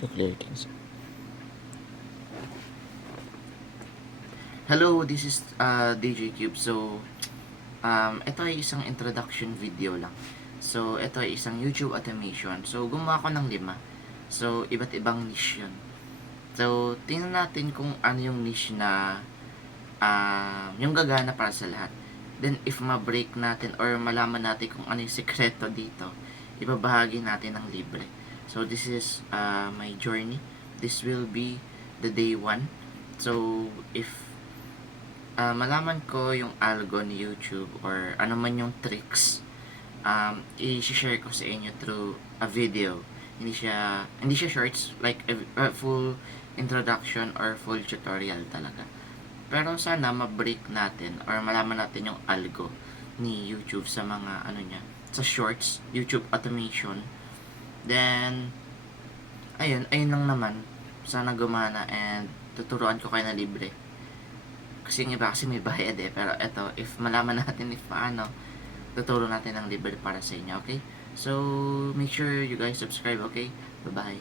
to clear things. Hello, this is DJ Cube. So, ito ay isang introduction video lang. So, ito ay isang YouTube automation. So, gumawa ko ng 5. So, iba't ibang niche yun. So, tingnan natin kung ano yung niche na yung gagana para sa lahat. Then, if ma-break natin or malaman natin kung ano yung sekreto dito, ibabahagi natin ng libre. So, this is my journey. This will be the day 1. So, if malaman ko yung algo ni YouTube or ano man yung tricks, i-share ko sa inyo through a video. Hindi siya shorts, like a full introduction or full tutorial talaga. Pero sana ma-break natin or malaman natin yung algo ni YouTube sa mga ano niya, sa shorts, YouTube automation. Then, ayun lang naman. Sana gumana and tuturuan ko kayo na libre. Kasi yung iba kasi may bayad eh. Pero eto, if malaman natin if paano, tuturo natin ng libre para sa inyo, okay? So, make sure you guys subscribe, okay? Bye-bye.